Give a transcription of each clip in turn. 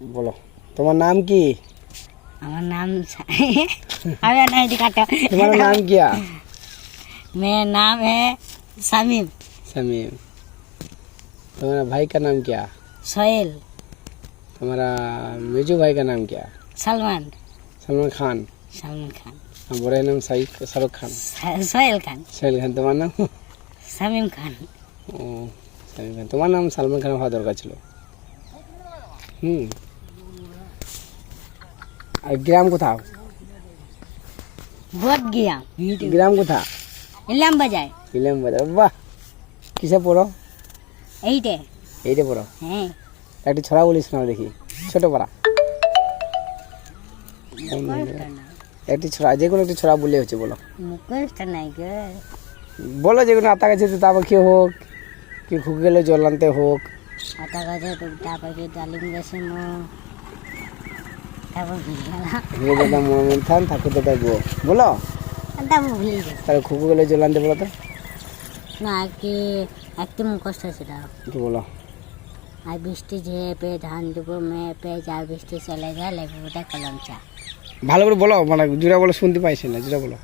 बोलो तुम्हारा नाम की हमारा नाम अबे नहीं दिखाता। तुम्हारा नाम क्या? मेरा नाम है समीम। समीम। तुम्हारा भाई का नाम क्या? सोहेल। तुम्हारा मेजू भाई का नाम क्या? सलमान। सलमान खान। सलमान खान। हाँ बुरा नाम शाहरुख खान। सोहेल खान। सोहेल खान। तुम्हारा नाम? समीम खान। ओ समीम खान। तुम्हारा नाम सलमान खान হওয়া দরকার ছিল। আর গ্রাম কোথাও? बोध गया। গ্রাম কোথা? इलाम बजाए। ইলাম বাজার। বাহ কিসে পড়ো? এইটে। এইটে পড়ো? হ্যাঁ। একটু ছড়া বলিস না দেখি, ছোট পারা। একটু ছড়া, যে কোনো একটু ছড়া বললে হচ্ছে, বলো। মুখস্থ নাই গে। বলো যে কোনো আতা গাছে তা পাখি হোক, কি ঘুকে গেলে জল আনতে হোক। আতা গাছে তা পাখি ডালিম গাছে তারপর ভুলে গেলাম। হিরে দাদা মোহাম্মদ খান ঠাকুর দাদা গো, বলো। তারপর ভুলে গেছি। তাহলে ঘুকে গেলে জল আনতে বলো তো। না একটি মুখস্থ ছিল। একটু বলো। আর বৃষ্টি ঝেপে ধান দেবো মেপে যা বৃষ্টি চলে যায় লেবু ওটা কলম চা। ভালো করে বলো, মানে জোরে বলো, শুনতে পাইছি না, জোরে বলো।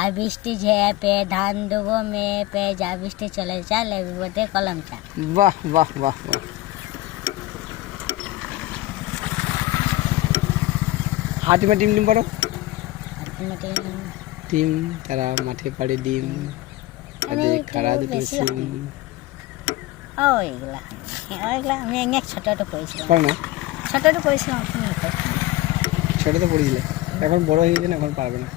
আর বৃষ্টি ঝেপে ধান দেবো মেপে যা বৃষ্টি চলে যায় লেবু ওটা কলম চা। বাহ বাহ বাহ বাহ। হাতিমা টিম টিম পড়ো। ডিম তারা মাঠে পাড়ে ডিম, তাদের কারা দুটো সিম। ওইগুলা আমি এক ছোট ছোট পড়েছিলাম। পারো না? ছোট ছোট পড়েছিলাম। ছোটো তো পড়েছিলে, এখন বড় হয়ে গেছে না, এখন পারবে না।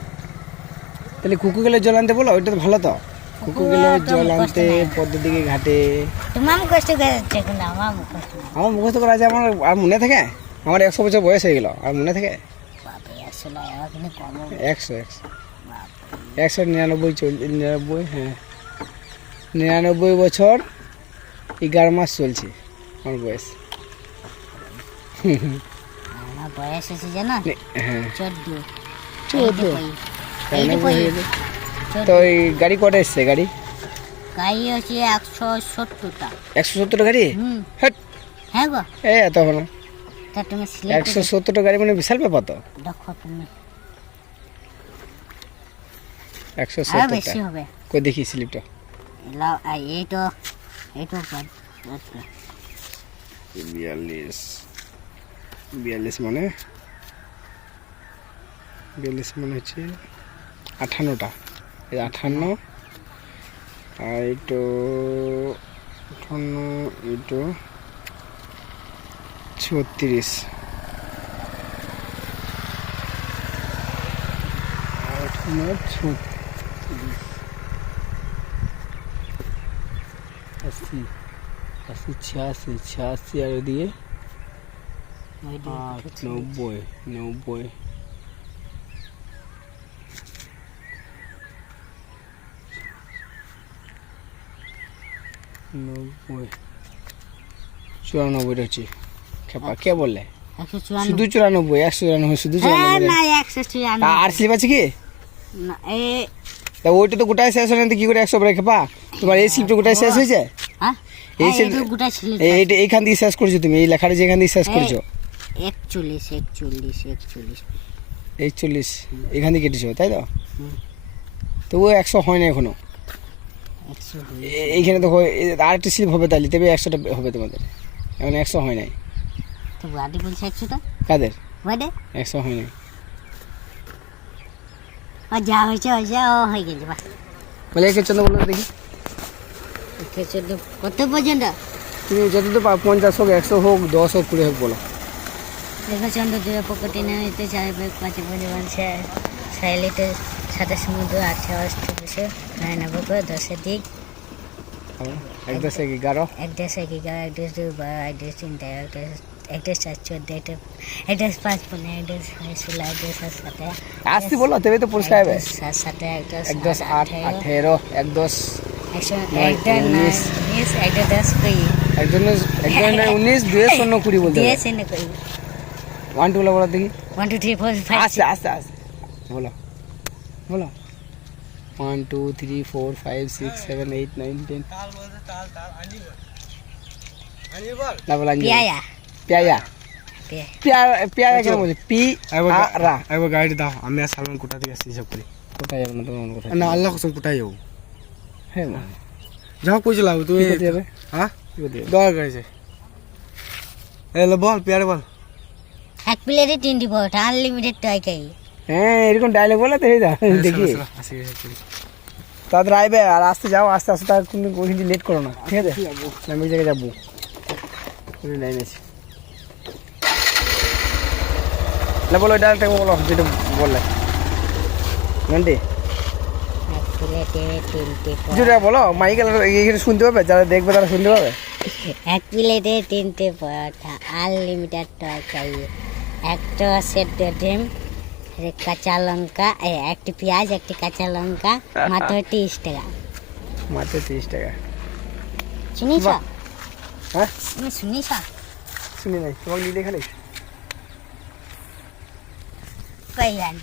তাহলে কুকু গেলে জল আনতে বলো, ওইটা তো ভালো তো। কুকু গেলে জল আনতে পদ্মের দিকে ঘাটে। তোমার মুখস্থ করেছে কিন্তু আমার মুখস্থ নেই। আমার মুখস্থ করা আছে, আমার আর মনে থাকে? আমার 100 বছর বয়স হয়ে গেল, আর মনে থাকে? বাপরে আসলে এখানে কম 199 হ্যাঁ 99 বছর 11 মাস চলছে আমার বয়স। আমার বয়স আছে জানো? হ্যাঁ 14। তো এই গাড়ি কটা এসছে? গাড়ি হচ্ছে 170টা। 170টা গাড়ি? হ্যাঁ হ্যাঁ গো। এই এত হবে না। তা তুমি 170টা গাড়ি মানে বিশাল ব্যাপার তো। দেখো তুমি 170টা বেশি হবে। কই দেখি স্লিপটা। এই তো 42 মানে 42 মানে হচ্ছে 58টা। এই 58 আর এইটো 58 এইটো 36 58 36 86 আর দিয়ে 90 94 হচ্ছে। খেপা কে বললে? 194। শুধু 94 194 শুধু 94 না 194। আর স্লিপ আছে কি? না তা ওইটা তো গোটায় শেষ হলে কি করে 100 ব্রেক খেপা? তোমার এই স্লিপটা গোটায় শেষ হয়েছে? হ্যাঁ এই এই তো গোটা ছিল। এইটা এইখান দিয়ে শেষ করছো তুমি, এই লেখাটা যেখান দিয়ে শেষ করছো 41 এখান দিয়ে কেটেছো তাই তো? তো ও 100 হয় না এখনো। 100 এইখানে তো আর একটা স্লিপ হবে, তাহলে তবে 100টা হবে তোমাদের। এখন 100 হয় নাই। তো গাড়ি বলছে 100টা কাদের? ওয়াডে 100 হয় নাই। ও যা হয়েছে ও হয়ে গেছে বাস। বলে একে চন্দ্র বলো দেখি। কত পর্যন্ত? তুমি যতদূর 50 হোক 100 হোক 10 হোক 20 হোক বলো। দেখো চন্দ্র দূরে পকেটে নিতে চাই পাঁচে পঁচে বলছে সাইলেটে সাথে সমুদ্র 8 অস্ত বসে 99 10 দিক 1 10 11 1 10 1 11 1 10 2 12 1 10 3 1 10 4 14 1 10 5 15 1 10 16 1 10 17 আসতে বলো তবে তো পুরস্কার হবে। 7 7 1 10 8 18 1 10 1 10 19 2 0 20 বলতে হবে। 1 2 বলো দেখি। 1 2 3 4 5 আস্তে আস্তে আস্তে বলো বলো। 1 2 3 4 5 6 7 8 9 10 না বলা পিয়ায়া পিয়ায়া পেয়ারা কেন বলছি পি রা একবার গাড়ি দাও, আমি আর সালমান কোথা থেকে আসছি হিসাব করি। কোথায় যাবো না তোমার মন কোথায় না আল্লাহ কসম কোথায় যাবো? হ্যাঁ মা যাও কই চলাবো তুমি? কি করতে যাবে হ্যাঁ কি করতে যাবে দরকার আছে। এলো বল পেয়ারে বল। এক প্লেটে 20 পরোটা আনলিমিটেড টয়কাই। হ্যাঁ এরকম ডায়লগ বলে তো এই যা দেখি আসি হিসাব করি। তাড়াতাড়ি আইবে আর আসতে যাও আস্তে আস্তে তার কোনো কিন্তু লেট করো না ঠিক আছে আমি ওই জায়গায় যাবো কোনো লাইন আছে না বলো ডায়লগটা বলো যেটা বললে ঘন্টি এক প্লেটে 3টে যেটা বলো মাইক এখানে শুনতে পাবে যারা দেখবে তারা শুনতে পাবে এক প্লেটে 3টে পরোটা আনলিমিটেড টয়কাই, একটা সেদ্ধ ডিম, কাঁচা লঙ্কা, একটি পেঁয়াজ, একটি কাঁচা লঙ্কা, মাত্র 30 টাকা। মাত্র 30 টাকা শুনিস? বাহ। হ্যাঁ তুমি শুনিস? শুনি নাই তোমাকে নিয়ে দেখালে কই জানি